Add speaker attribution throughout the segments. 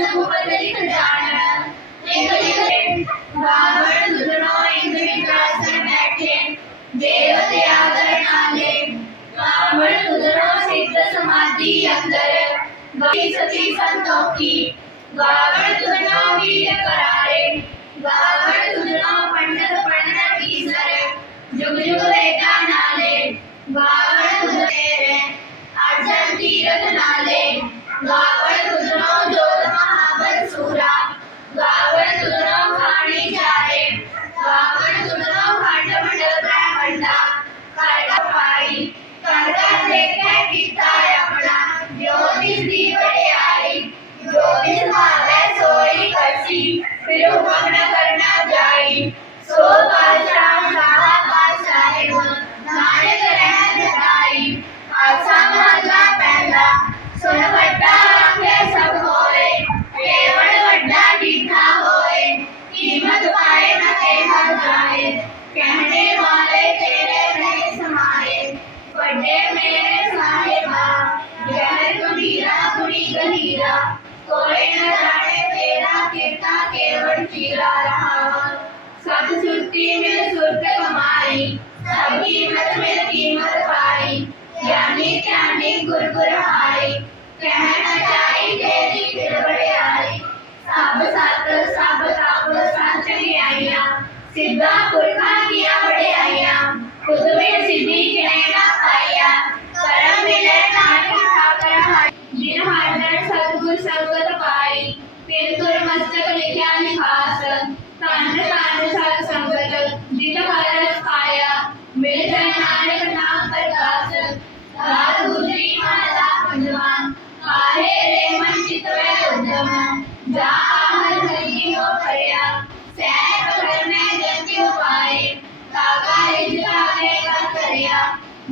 Speaker 1: எட்டு முப்பதில் பிரதான ಬಾಬರ್ ದುದನೋ ಇಂದ್ರವಿಂದ್ರಾಸನ ಬ್ಯಾಟ್ಯನ್ ದೇವತೆಯಾದರಣಾಲೆ ಬಾಬರ್ ದುದನೋ ಸಿದ್ಧ ಸಮಾಧಿ ಅಂದರೆ ಬೈ ಸತಿ ಸಂತೋಕಿ ಬಾಬರ್ ದುದನೋ ವೀರ ಕರಾರೆ ಬಾಬರ್ ದುದನೋ ಪಂಡದ ಪಂಡನ ಬೀಸರ ಜುಗ ಜುಗ ವೇದಾನಾಲೆ ಬಾಬರ್ ದುದನೇರೆ ಅರ್ಜನ್ ತೀರದ ನಾಲೆ ಬಾಬರ್ ದುದ देखता केवल चीरा रहा। सब सुरती में सुरत कमाई सब कीमत में कीमत पाई। ज्ञानी ज्ञानी गुरगुरहाई कहना चाहे तेरी फिर बड़े आई सब सत, सब तप सच आया सिद्धा पुरखा किया बड़े आया खुद में सिद्धि के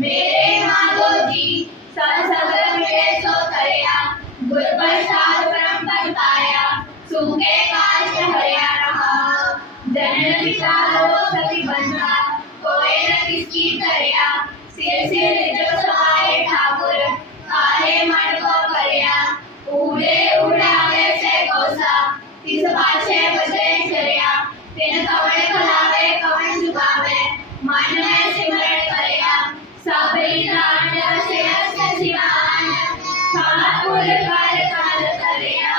Speaker 1: मेरे माधो जी सगर मेरे सो करया गुर प्रसाद परम पद पाया सूखे काज हरिया रहा। जनन पिता रो बंधु ਸਭੇ ਨਾਮ ਜਸੇ ਅਸ ਕਰ ਕਰ ਕਰਿਆ